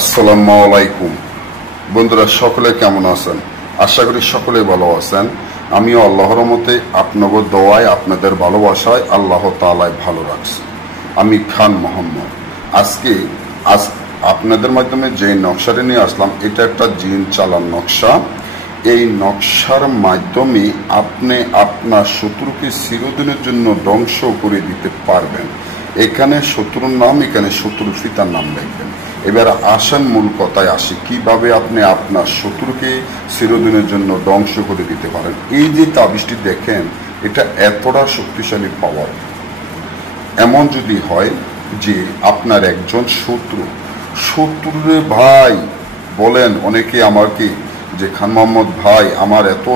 আসসালামু আলাইকুম বন্ধুরা, সকলে কেমন আছেন? আশা করি সকলে ভালো আছেন। আমিও আল্লাহর রহমতে আপনাদের দোয়ায় আপনাদের ভালোবাসায় আল্লাহ তাআলায় ভালো রাখছি। আমি খান মোহাম্মদ। আজ আপনাদের মাধ্যমে যে নকশাটি নিয়ে আসলাম, এটা একটা জিন চালান নকশা। এই নকশার মাধ্যমে আপনি আপনার শত্রুকে চিরদিনের জন্য ধ্বংস করে দিতে পারবেন। এখানে শত্রুর নাম, এখানে শত্রুর পিতার নাম লিখবেন। এবার আসেন মূল কথায় আসি, কিভাবে আপনি আপনার শত্রুকে চিরদিনের জন্য ধ্বংস করে দিতে পারেন। এই যে তাবিজটি দেখেন, এটা এতটা শক্তিশালী পাওয়ার। এমন যদি হয় যে আপনার একজন শত্রুরে ভাই বলেন, অনেকে আমাকে যে খান মোহাম্মদ ভাই, আমার এত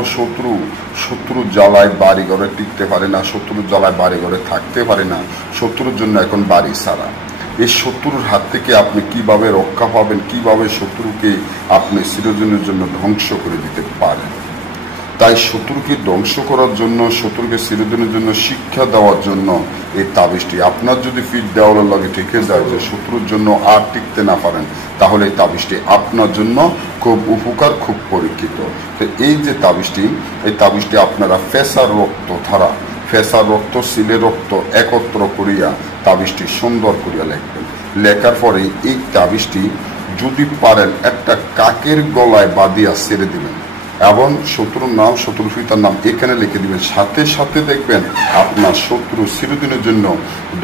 শত্রু জ্বালায় বাড়ি ঘরে টিকতে পারে না, শত্রুর জ্বালায় বাড়ি ঘরে থাকতে পারে না, শত্রুর জন্য এখন বাড়ি ছাড়া। এই শত্রুর হাত থেকে আপনি কিভাবে রক্ষা পাবেন, কিভাবে শত্রুকে আপনি চিরদিনের জন্য ধ্বংস করে দিতে পারেন। তাই শত্রুকে ধ্বংস করার জন্য, শত্রুকে চিরদিনের জন্য শিক্ষা দেওয়ার জন্য এই তাবিজটি আপনার যদি ফিট দেওয়ালের লগে ঠেকে যায় যে শত্রুর জন্য আর টিকতে না পারেন, তাহলে এই তাবিজটি আপনার জন্য খুব উপকার, খুব পরীক্ষিত। তো এই যে তাবিজটি, এই তাবিজটি আপনারা ফেসার রক্ত, সিলের রক্ত একত্র করিয়া তাবিজটি সুন্দর করিয়া লিখবেন। লেখার পরে এই তাবিজটি যদি পারেন একটা কাকের গলায় বাঁধিয়া ছেড়ে দিবেন এবং শত্রুর নাম, শত্রুর পিতার নাম এখানে লিখে দিবেন। সাথে সাথে দেখবেন আপনার শত্রু চিরদিনের জন্য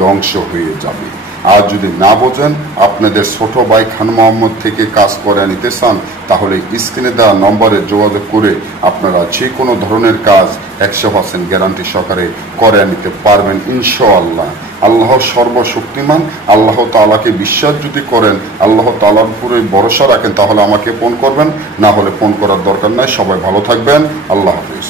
ধ্বংস হয়ে যাবে। আর যদি না বোঝেন, আপনাদের ছোট ভাই খান মোহাম্মদ থেকে কাজ করে নিতে চান, তাহলে স্ক্রিনে দেওয়া নম্বরে যোগাযোগ করে আপনারা যে কোনো ধরনের কাজ 100% গ্যারান্টি সহকারে করে নিতে পারবেন ইনশাআল্লাহ। আল্লাহ সর্বশক্তিমান। আল্লাহ তাআলাকে বিশ্বাস যদি করেন, আল্লাহ তাআলার উপরে ভরসা রাখেন, তাহলে আমাকে ফোন করবেন, না হলে ফোন করার দরকার নাই। সবাই ভালো থাকবেন। আল্লাহ হাফেজ।